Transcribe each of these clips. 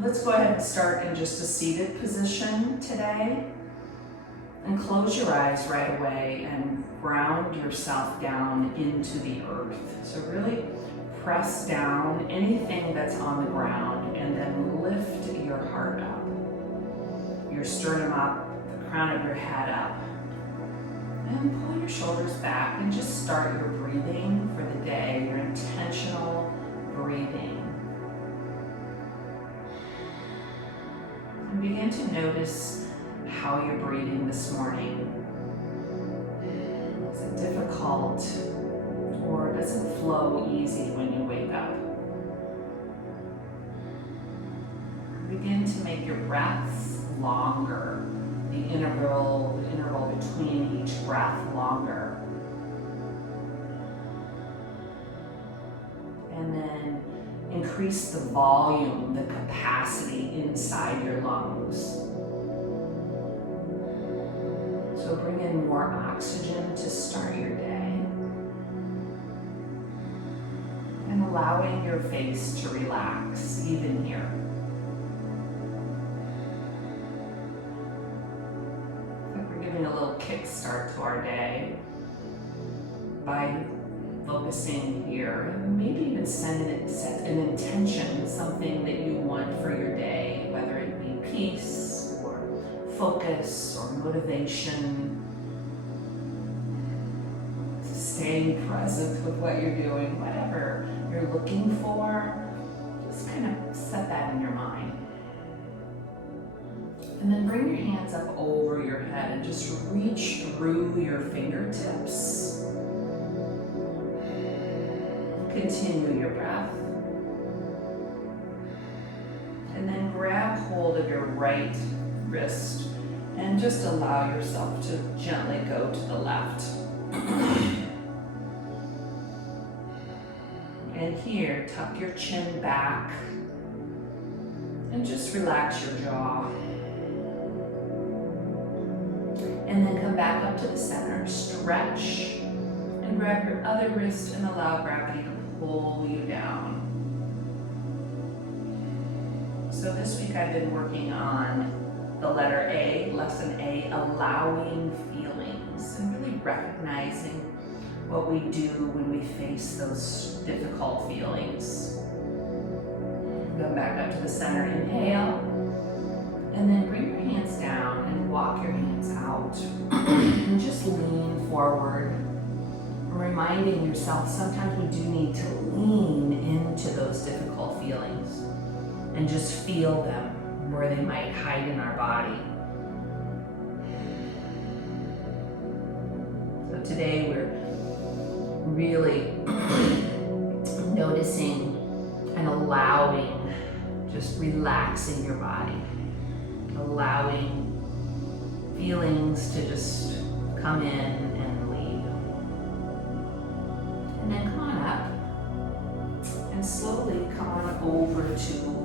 Let's go ahead and start in just a seated position today. And close your eyes right away and ground yourself down into the earth. So really press down anything that's on the ground and then lift your heart up. Your sternum up, the crown of your head up. And pull your shoulders back and just start your breathing for the day, your intentional breathing. And begin to notice how you're breathing this morning. Is it difficult or does it flow easy when you wake up? Begin to make your breaths longer, the interval between each breath longer. And then increase the volume, the capacity inside your lungs. So bring in more oxygen to start your day. And allowing your face to relax even here. We're giving a little kickstart to our day by focusing here, and maybe even set an intention, something that you want for your day, whether it be peace or focus or motivation. Staying present with what you're doing, whatever you're looking for, just kind of set that in your mind. And then bring your hands up over your head and just reach through your fingertips. Continue your breath. And then grab hold of your right wrist and just allow yourself to gently go to the left. And here, tuck your chin back and just relax your jaw. And then come back up to the center, stretch, and grab your other wrist and allow gravity to pull you down. So this week I've been working on the letter A, lesson A, allowing feelings, and really recognizing what we do when we face those difficult feelings. Go back up to the center, inhale, and then bring your hands down and walk your hands out. And just lean forward, reminding yourself sometimes we do need to lean into those difficult feelings and just feel them where they might hide in our body. So today we're really noticing and allowing, just relaxing your body, allowing feelings to just come in and leave. And then come on up and slowly come on over to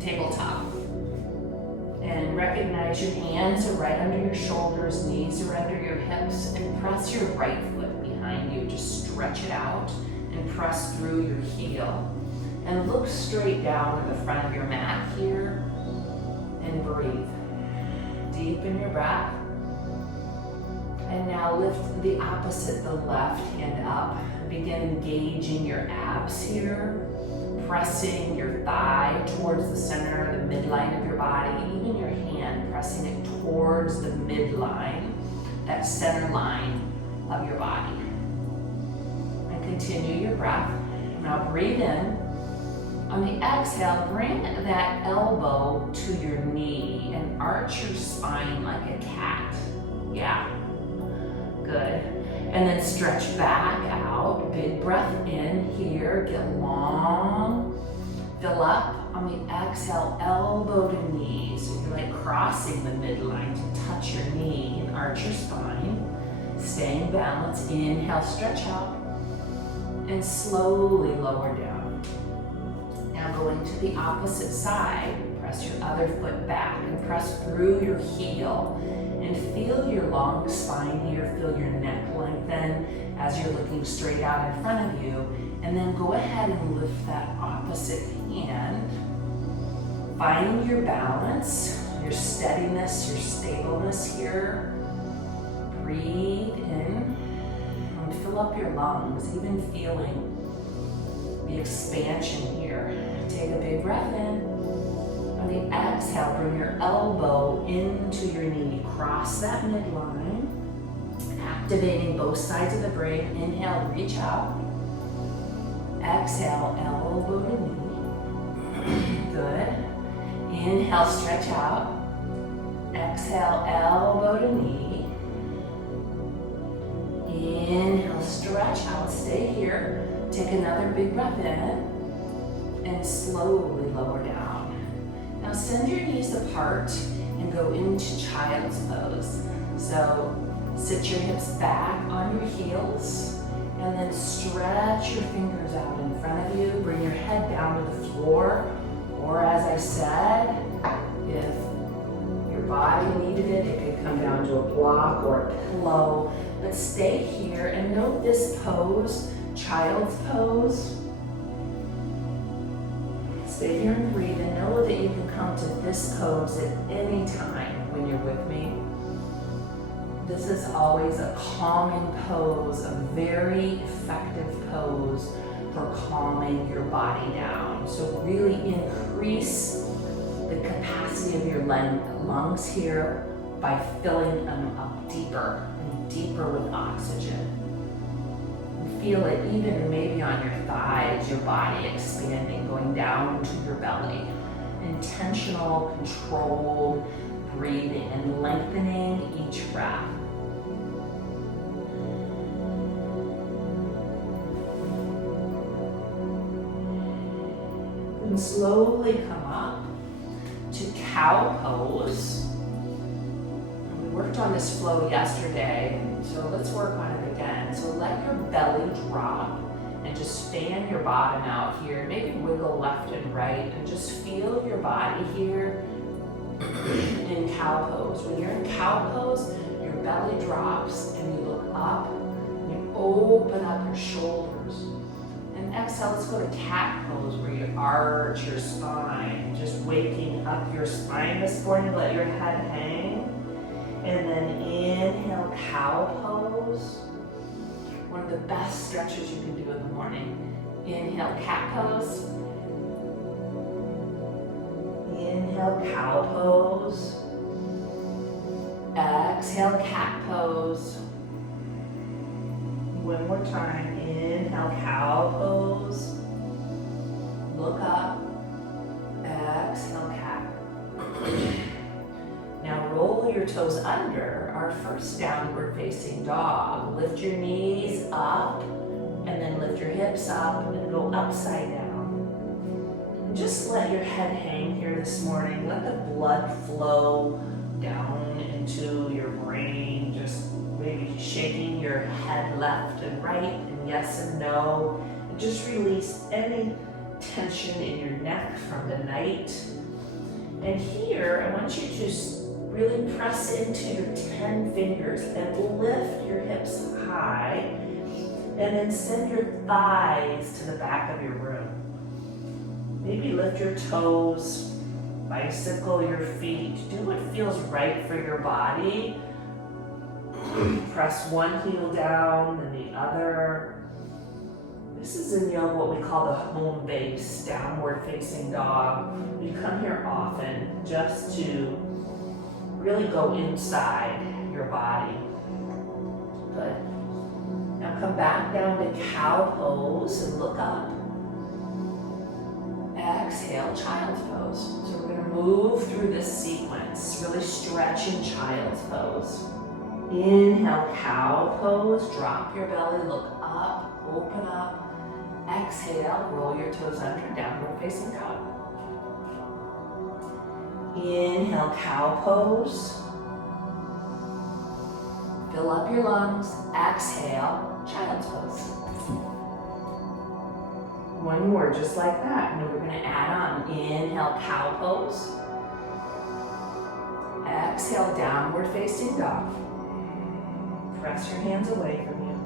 tabletop. And recognize your hands are right under your shoulders, knees are under your hips, and press your right foot behind you. Just stretch it out and press through your heel. And look straight down at the front of your mat here and breathe. Deepen your breath. And now lift the opposite, the left hand up. Begin engaging your abs here, pressing your thigh towards the center, the midline of your body, even your hand, pressing it towards the midline, that center line of your body. And continue your breath. Now breathe in. On the exhale, bring that elbow to your knee and arch your spine like a cat. Yeah, good. And then stretch back out. Big breath in here, get long. Fill up. On the exhale, elbow to knee. So you're like crossing the midline to touch your knee and arch your spine. Staying balanced. Inhale, stretch out. And slowly lower down. Now going to the opposite side, press your other foot back and press through your heel and feel your long spine here, feel your neck lengthen as you're looking straight out in front of you, And then go ahead and lift that opposite hand. Find your balance, your steadiness, your stableness here. Breathe in and fill up your lungs, even feeling the expansion here. Take a big breath in. On the exhale, bring your elbow into your knee. Cross that midline, activating both sides of the brain. Inhale, reach out. Exhale, elbow to knee. Good. Inhale, stretch out. Exhale, elbow to knee. Inhale, stretch out. Stay here. Take another big breath in and slowly lower down. Now send your knees apart and go into child's pose. So sit your hips back on your heels and then stretch your fingers out in front of you. Bring your head down to the floor, or as I said, if your body needed it, it could come down to a block or a pillow. But stay here and note this pose, child's pose. Stay here and breathe, and know that you can come to this pose at any time when you're with me. This is always a calming pose, a very effective pose for calming your body down. So really increase the capacity of your lungs here by filling them up deeper and deeper with oxygen. Feel it even maybe on your thighs, your body expanding, going down to your belly. Intentional, controlled breathing and lengthening each breath. And slowly come up to cow pose. We worked on this flow yesterday, so let's work on it again. So let your belly drop and just fan your bottom out here. Maybe wiggle left and right and just feel your body here in cow pose. When you're in cow pose, your belly drops and you look up and you open up your shoulders. And exhale, let's go to cat pose where you arch your spine, just waking up your spine this morning. Let your head hang. And then inhale, cow pose. One of the best stretches you can do in the morning. Inhale, cat pose. Inhale, cow pose. Exhale, cat pose. One more time. Inhale, cow pose. Look up. Exhale, cat. Now roll your toes under our first downward facing dog. Lift your knees up and then lift your hips up and go upside down. And just let your head hang here this morning. Let the blood flow down into your brain. Just maybe shaking your head left and right and yes and no. And just release any tension in your neck from the night. And here, I want you to really press into your 10 fingers and lift your hips high, and then send your thighs to the back of your room. Maybe lift your toes, bicycle your feet, do what feels right for your body. Press one heel down and the other. This is in yoga what we call the home base, downward facing dog. You come here often just to really go inside your body. Good. Now come back down to cow pose and look up. Exhale, child's pose. So we're going to move through this sequence, really stretching child's pose. Inhale, cow pose. Drop your belly, look up, open up. Exhale, roll your toes under, downward facing dog. Inhale, cow pose. Fill up your lungs. Exhale, child's pose. One more, just like that. And then we're going to add on. Inhale, cow pose. Exhale, downward facing dog. Press your hands away from you.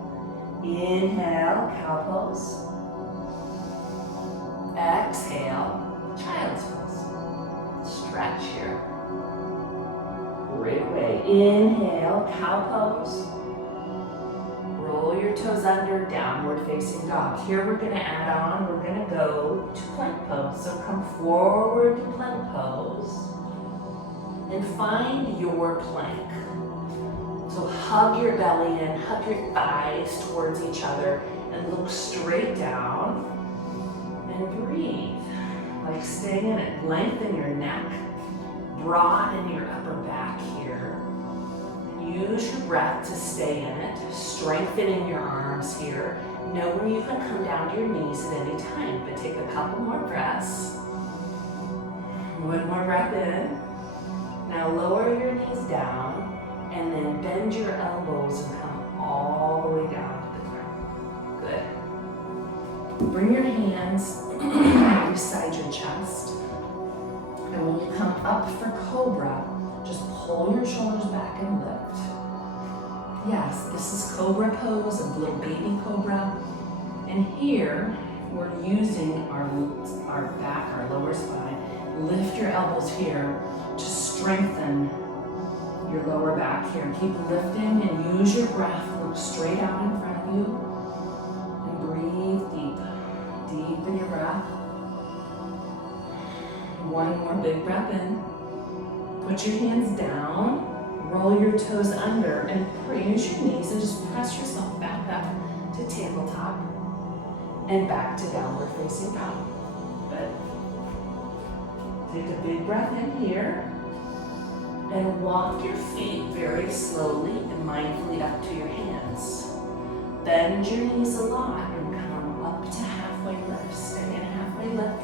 Inhale, cow pose. cow pose. Roll your toes under, downward facing dog. Here we're gonna add on, we're gonna go to plank pose. So come forward to plank pose and find your plank. So hug your belly in, hug your thighs towards each other and look straight down and breathe. Like staying in it, lengthen your neck, broaden your upper back here. Use your breath to stay in it, strengthening your arms here. Know where you can come down to your knees at any time, but take a couple more breaths. One more breath in. Now lower your knees down and then bend your elbows and come all the way down to the ground. Good. Bring your hands beside your chest. And when you come up for cobra, just pull your shoulders back and lift. Yes, this is cobra pose, a little baby cobra. And here, we're using our back, our lower spine. Lift your elbows here to strengthen your lower back here. Keep lifting and use your breath. Look straight out in front of you. And breathe deep. Deep in your breath. One more big breath in. Put your hands down, roll your toes under, and use your knees and just press yourself back up to tabletop and back to downward facing dog. Good. Take a big breath in here and walk your feet very slowly and mindfully up to your hands. Bend your knees a lot and come up to halfway lift. Stay in halfway lift.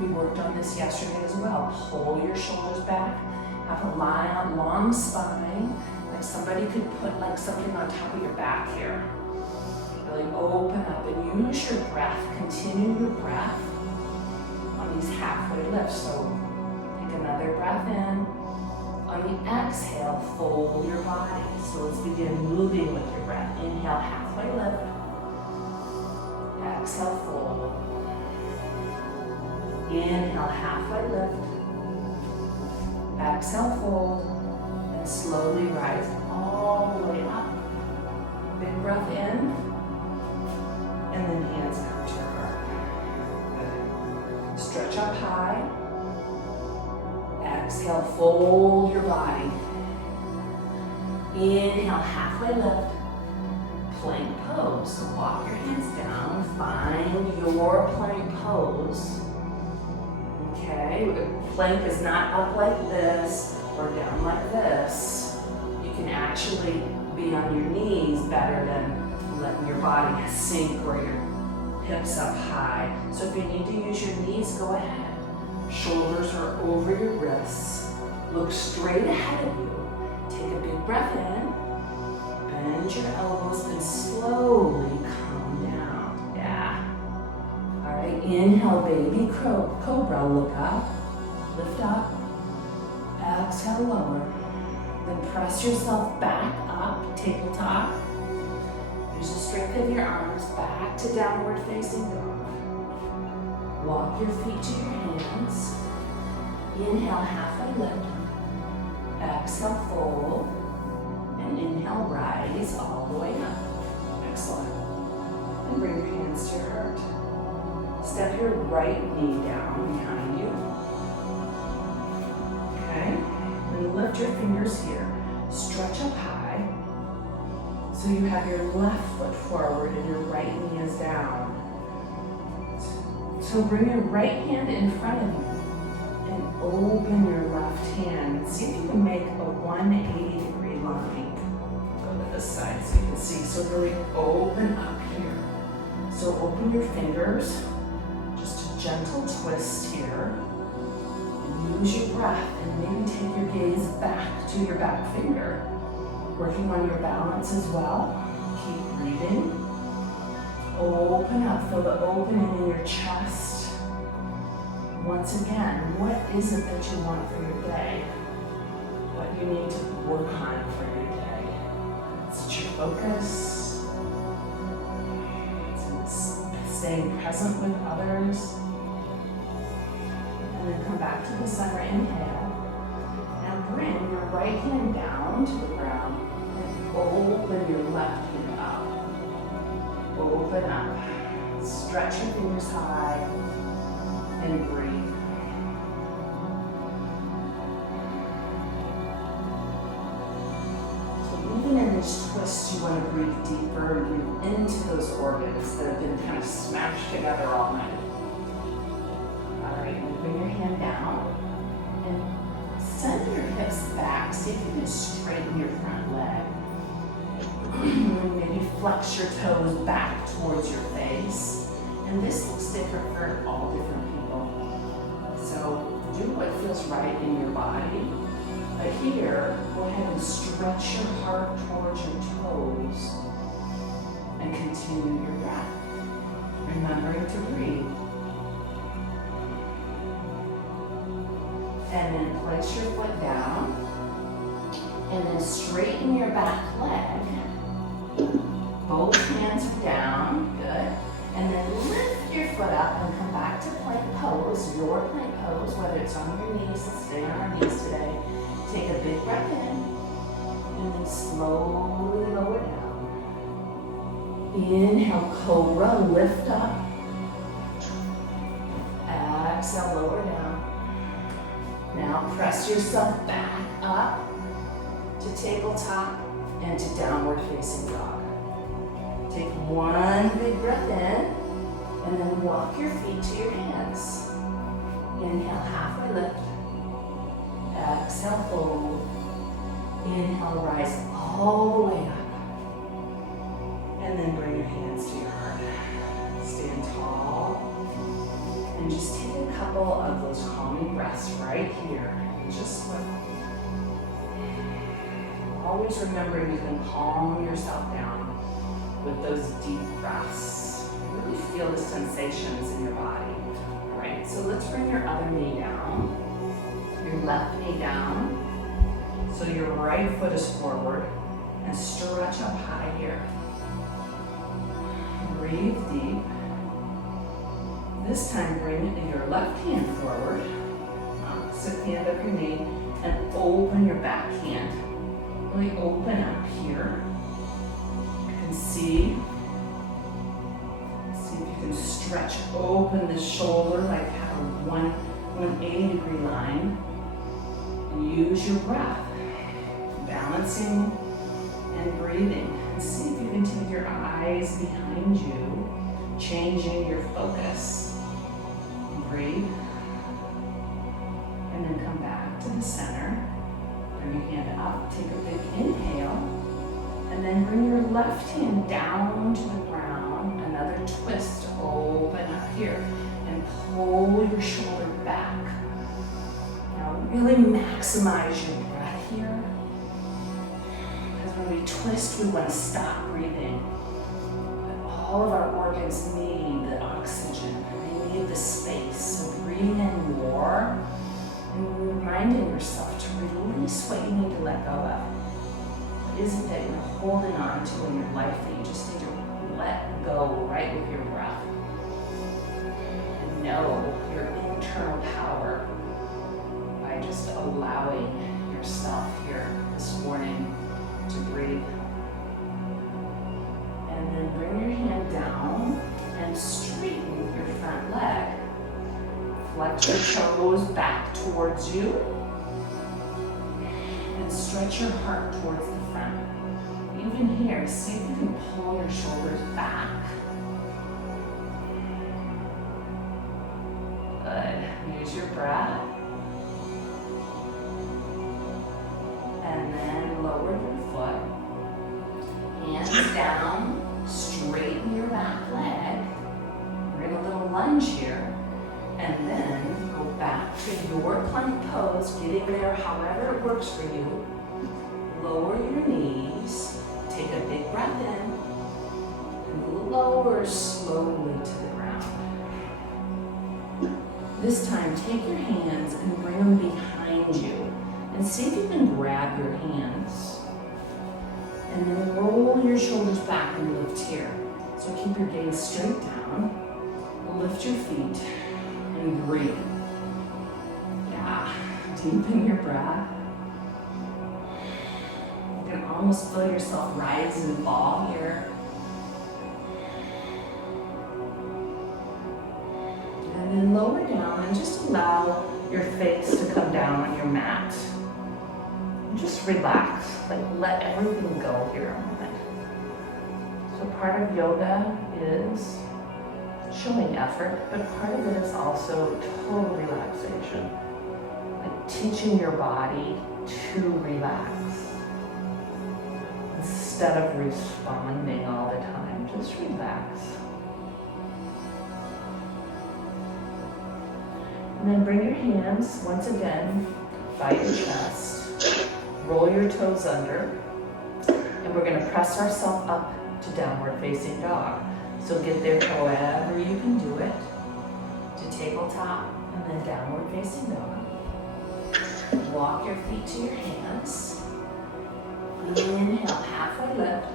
We worked on this yesterday as well. Pull your shoulders back. Have a long spine, like somebody could put like something on top of your back here. Really open up and use your breath. Continue your breath on these halfway lifts. So take another breath in. On the exhale, fold your body. So let's begin moving with your breath. Inhale, halfway lift. Exhale, fold. Inhale, halfway lift. Exhale, fold, and slowly rise all the way up. Big breath in, and then hands come to your heart. Good. Stretch up high. Exhale, fold your body. Inhale, halfway lift. Plank pose. So walk your hands down, find your plank pose. Okay, plank is not up like this or down like this. You can actually be on your knees better than letting your body sink or your hips up high. So if you need to use your knees, go ahead. Shoulders are over your wrists. Look straight ahead of you. Take a big breath in. Bend your elbows and slowly come down. Yeah. All right, inhale, baby cobra, look up, lift up, exhale, lower. Then press yourself back up, tabletop. Use the strength of your arms back to downward facing dog. Walk your feet to your hands. Inhale, halfway lift. Exhale, fold. And inhale, rise all the way up. Excellent. And bring your hands to your heart. Step your right knee down behind you. Okay? And lift your fingers here. Stretch up high. So you have your left foot forward and your right knee is down. So bring your right hand in front of you and open your left hand. See if you can make a 180-degree line. Go to this side so you can see. So really open up here. So open your fingers. Just a gentle twist here. And use your breath and maybe take your gaze back to your back finger. Working on your balance as well. Keep breathing. Open up, feel the opening in your chest. Once again, what is it that you want for your day? What you need to work on for your day? Is it your focus? Is it staying present with others? And then come back to the center, inhale. Now bring your right hand down to the ground and open your left hand up. Open up. Stretch your fingers high and breathe. So even in this twist, you want to breathe deeper and breathe into those organs that have been kind of smashed together all night. All right, and bring your hand down and send your hips back. See if you can straighten your front leg. Maybe flex your toes back towards your face. And this looks different for all different people. So do what feels right in your body. But here, go ahead and stretch your heart towards your toes and continue your breath. Remembering to breathe. And then place your foot down. And then straighten your back leg. Both hands are down, good. And then lift your foot up and come back to plank pose, your plank pose, whether it's on your knees, let's stay on our knees today. Take a big breath in, and then slowly lower down. Inhale, cobra, lift up. Exhale, lower down. Now press yourself back up to tabletop and to downward facing dog. Take one big breath in, and then walk your feet to your hands. Inhale, halfway lift. Exhale, fold. Inhale, rise all the way up. And then bring your hands to your heart. Stand tall. And just take a couple of those calming breaths right here. And just let. Always remember you can calm yourself down with those deep breaths. Really feel the sensations in your body. All right, so let's bring your other knee down. Your left knee down. So your right foot is forward and stretch up high here. Breathe deep. This time bring your left hand forward, opposite hand of your knee, and open your back hand. Really open up here. You can see if you can stretch open the shoulder like have a 180-degree line. And use your breath, balancing and breathing. And see if you can take your eyes behind you, changing your focus. Breathe. And then come back to the center. Bring your hand up, take a big inhale. And then bring your left hand down to the ground. Another twist, open up here. And pull your shoulder back. Now really maximize your breath here. Because when we twist, we want to stop breathing. But all of our organs need the oxygen. They need the space. So breathe in more. And reminding yourself to release what you need to let go of. What is it that you're holding on to in your life that you just need to let go right with your breath? And know your internal power by just allowing yourself here this morning to breathe. And then bring your hand down and straighten your front leg. Flex your toes back towards you and stretch your heart towards the front. Even here, see if you can pull your shoulders back. Good. Use your breath. And then lower your foot. Hands down, straighten your back leg. Bring a little lunge here. And then go back to your plank pose, getting there however it works for you. Lower your knees, take a big breath in, and lower slowly to the ground. This time, take your hands and bring them behind you, and see if you can grab your hands. And then roll your shoulders back and lift here. So keep your gaze straight down, lift your feet, and breathe. Yeah, deepen your breath. You can almost feel yourself rise and fall here. And then lower down and just allow your face to come down on your mat. And just relax, like let everything go here a moment. So part of yoga is showing effort, but part of it is also total relaxation. Like teaching your body to relax. Instead of responding all the time, just relax. And then bring your hands, once again, by your chest. Roll your toes under. And we're going to press ourselves up to downward facing dog. So get there however you can do it. To tabletop and then downward facing dog. Walk your feet to your hands. Inhale, halfway lift.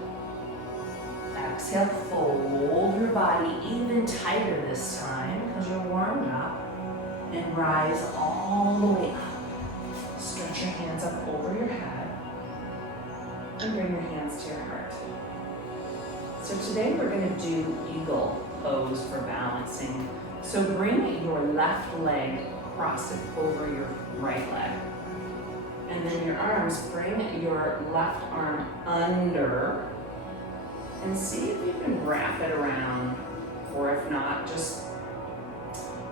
Exhale, fold your body even tighter this time because you're warmed up. And rise all the way up. Stretch your hands up over your head. And bring your hands to your heart. So today we're going to do eagle pose for balancing. So bring your left leg, cross it over your right leg. And then your arms, bring your left arm under. And see if you can wrap it around. Or if not, just...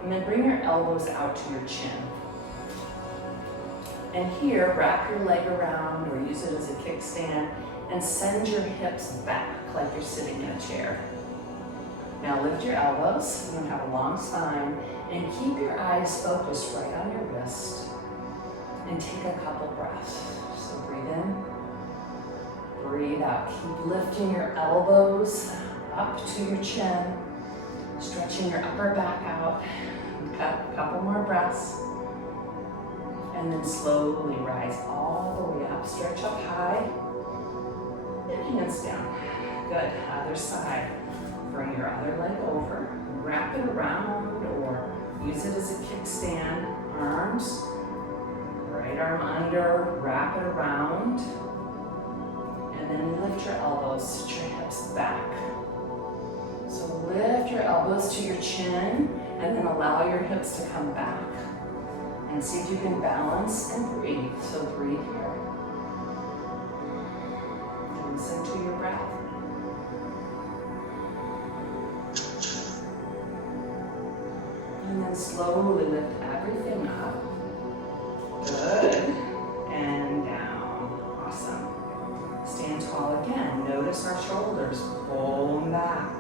And then bring your elbows out to your chin. And here, wrap your leg around or use it as a kickstand and send your hips back like you're sitting in a chair. Now lift your elbows, you're gonna have a long spine, and keep your eyes focused right on your wrist. And take a couple breaths. So breathe in, breathe out. Keep lifting your elbows up to your chin, stretching your upper back out. A couple more breaths. And then slowly rise all the way up. Stretch up high. And hands down. Good. Other side. Bring your other leg over. Wrap it around or use it as a kickstand. Arms. Right arm under. Wrap it around. And then lift your elbows. Sit your hips back. So lift your elbows to your chin. And then allow your hips to come back. And see if you can balance and breathe. So breathe here. And listen to your breath. And then slowly lift everything up. Good. And down. Awesome. Stand tall again. Notice our shoulders. Pull them back.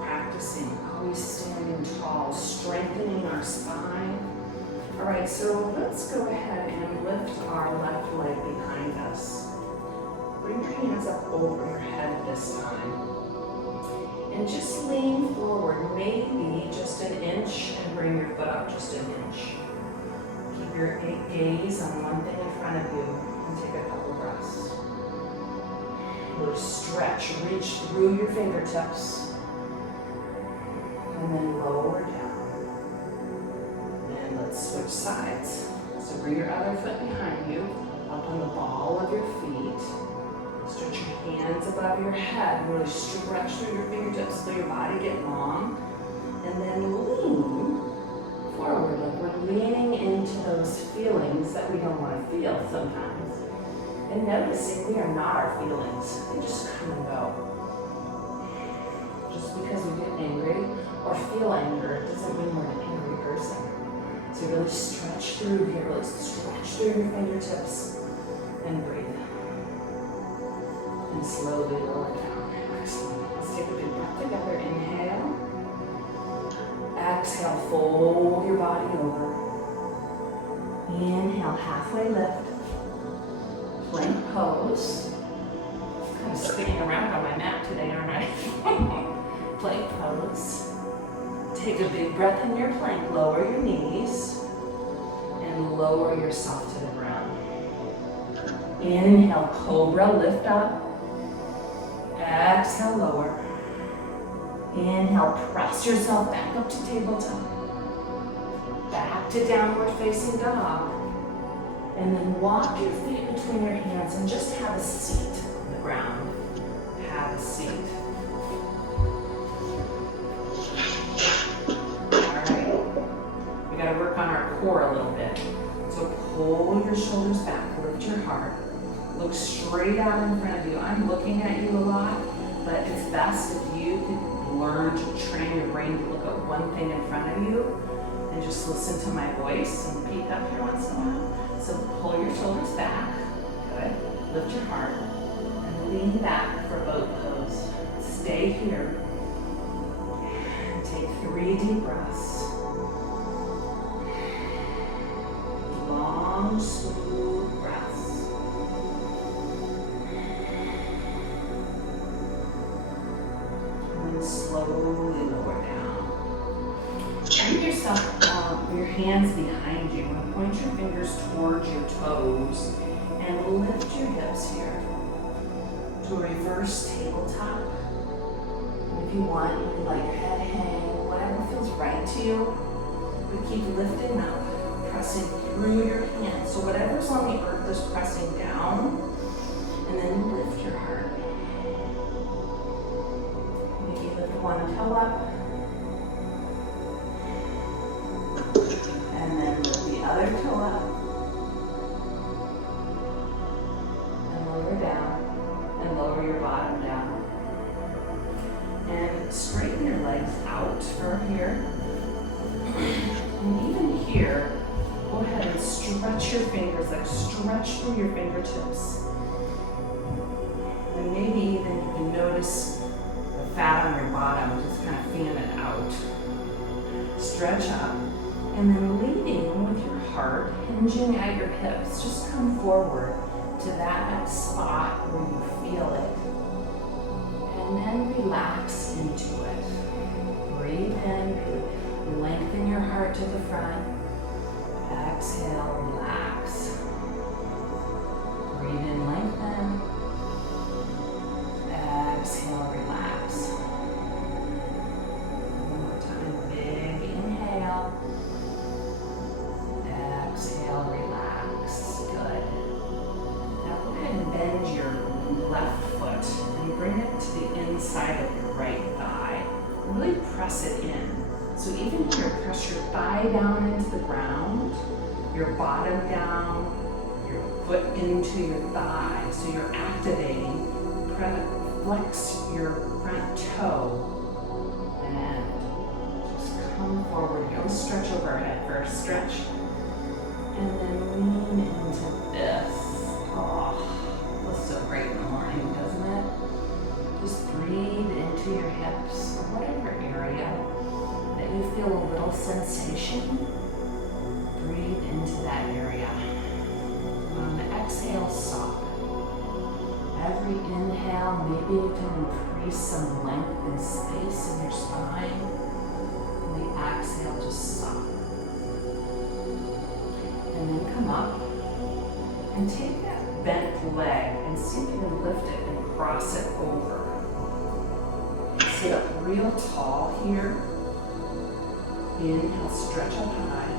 Practicing. Always standing tall. Strengthening our spine. All right, so let's go ahead and lift our left leg behind us. Bring your hands up over your head this time. And just lean forward, maybe just an inch, and bring your foot up just an inch. Keep your gaze on one thing in front of you, and take a couple breaths. We'll stretch, reach through your fingertips, and then lower down. Let's switch sides. So bring your other foot behind you, up on the ball of your feet. Stretch your hands above your head. Really stretch through your fingertips so your body get long. And then lean forward, like we're leaning into those feelings that we don't want to feel sometimes. And noticing we are not our feelings. They just come and go. Just because we get angry or feel anger doesn't mean we're an angry person. So really stretch through here, really stretch through your fingertips and breathe. And slowly lower down. Excellent. Let's take a big breath together. Inhale. Exhale, fold your body over. Inhale, halfway lift. Plank pose. Kind of spinning around on my mat today, aren't I? Plank pose. Take a big breath in your plank, lower your knees, and lower yourself to the ground. Inhale, cobra, lift up. Exhale, lower. Inhale, press yourself back up to tabletop. Back to downward facing dog. And then walk your feet between your hands and just have a seat on the ground. Have a seat. Got to work on our core a little bit. So pull your shoulders back, lift your heart, look straight out in front of you. I'm looking at you a lot, but it's best if you could learn to train your brain to look at one thing in front of you and just listen to my voice and peek up here once in a while. So pull your shoulders back, good. Lift your heart and lean back for boat pose. Stay here and take 3 deep breaths. Long, smooth breaths. And then slowly lower down. Bring yourself, your hands behind you and point your fingers towards your toes and lift your hips here to a reverse tabletop. And if you want, you can let your head hang, whatever feels right to you, but keep lifting up. Pressing through your hands. So whatever's on the earth is pressing down. And then lift your heart. Maybe lift one toe up. And then lift the other toe up. And lower down. And lower your bottom down. And straighten your legs out from here. And even here, go ahead and stretch your fingers, like stretch through your fingertips. And maybe even you can notice the fat on your bottom, just kind of fan it out. Stretch up, and then leading with your heart, hinging at your hips, just come forward to that spot where you feel it. And then relax into it. Breathe in, lengthen your heart to the front. Exhale, relax. Breathe in, lengthen. Exhale, relax. One more time, big inhale. Exhale, relax. Good. Now go ahead and bend your left foot and bring it to the inside of your right thigh. Really press it in. So even here, press your thigh down into the ground, your bottom down, your foot into your thigh. So you're activating, flex your front toe, and just come forward. Don't stretch overhead first, stretch. And then lean into this. Oh, feels so great in the morning, doesn't it? Just breathe into your hips, or whatever area that you feel a little sensation, breathe into that area. On the exhale, soften. Every inhale, maybe you can increase some length and space in your spine. And the exhale, just soften. And then come up and take that bent leg and see if you can lift it and cross it over. Sit up real tall here. Inhale, stretch up high.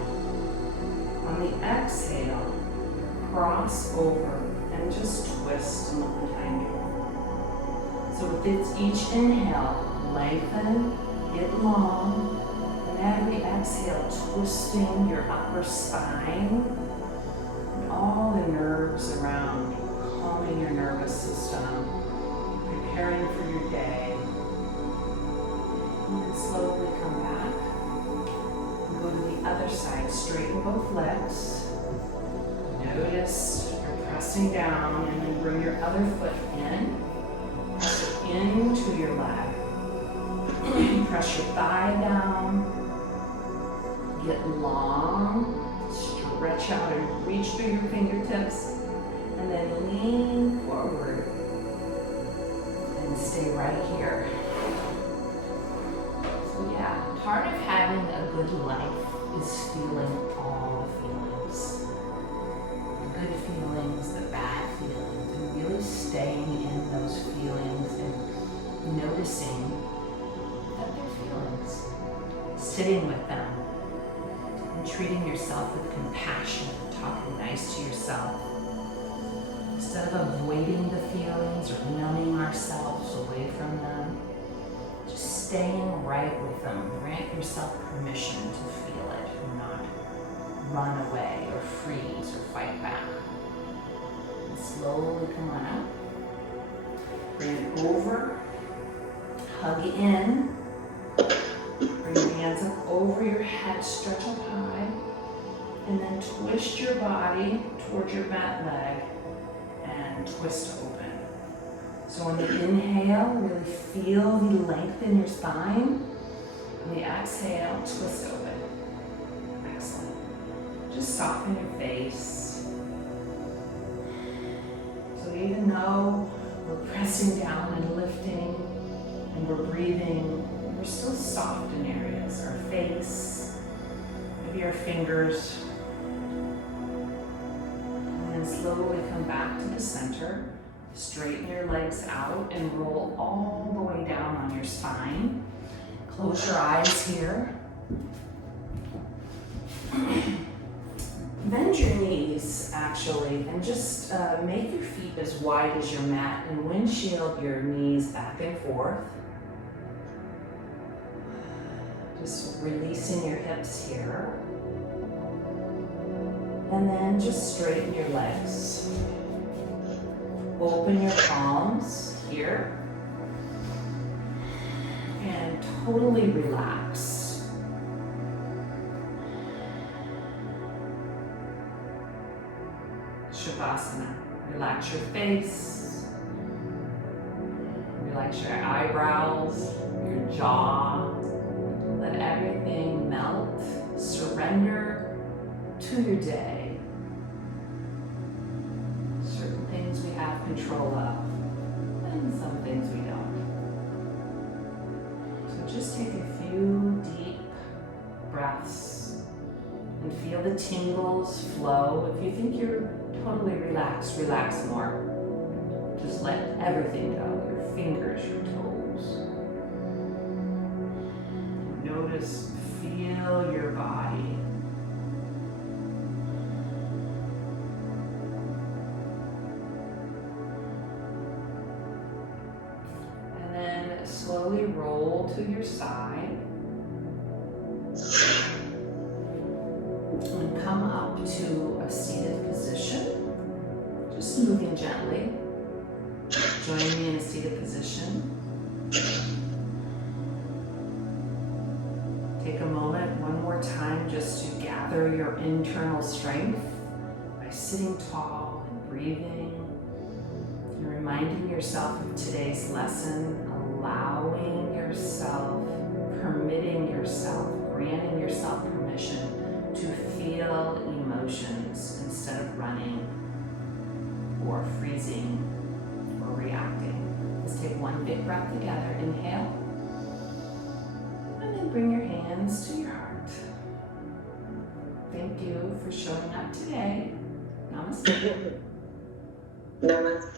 On the exhale, cross over and just twist and look behind you. So with each inhale, lengthen, get long, and every exhale, twisting your upper spine and all the nerves around, calming your nervous system, preparing for your day. And then slowly come back. Go to the other side, straighten both legs. Notice you're pressing down, and then bring your other foot in. Press it into your leg. Press your thigh down. Get long. Stretch out and reach through your fingertips. And then lean forward. And stay right here. Yeah, part of having a good life is feeling all the feelings. The good feelings, the bad feelings, and really staying in those feelings and noticing that they're feelings. Sitting with them. And treating yourself with compassion, talking nice to yourself. Instead of avoiding the feelings or numbing ourselves away from them, just staying right with them. Grant yourself permission to feel it and not run away or freeze or fight back. And slowly come on up. Bring it over. Hug in. Bring your hands up over your head, stretch up high. And then twist your body towards your bent leg and twist open. So on the inhale, really feel the length in your spine. On the exhale, twist open. Excellent. Just soften your face. So even though we're pressing down and lifting and we're breathing, we're still soft in areas. Our face, maybe our fingers. And then slowly come back to the center. Straighten your legs out and roll all the way down on your spine. Close your eyes here. Bend your knees, actually, and just make your feet as wide as your mat and windshield your knees back and forth. Just releasing your hips here. And then just straighten your legs. Open your palms here. And totally relax. Shavasana. Relax your face. Relax your eyebrows, your jaw. Let everything melt. Surrender to your day. Certain things we have control of, and some things we don't. So just take a few deep breaths and feel the tingles flow. If you think you're totally relaxed, relax more. Just let everything go, your fingers, your toes. Notice, feel your body. And then slowly roll to your side. And come up to a seated position. Just moving gently. Join me in a seated position. Take a moment one more time just to gather your internal strength by sitting tall and breathing and reminding yourself of today's lesson, allowing yourself, permitting yourself, granting yourself permission to feel emotions instead of running or freezing or reacting. Let's take one big breath together. Inhale. And then bring your hands to your heart. Thank you for showing up today. Namaste. Namaste.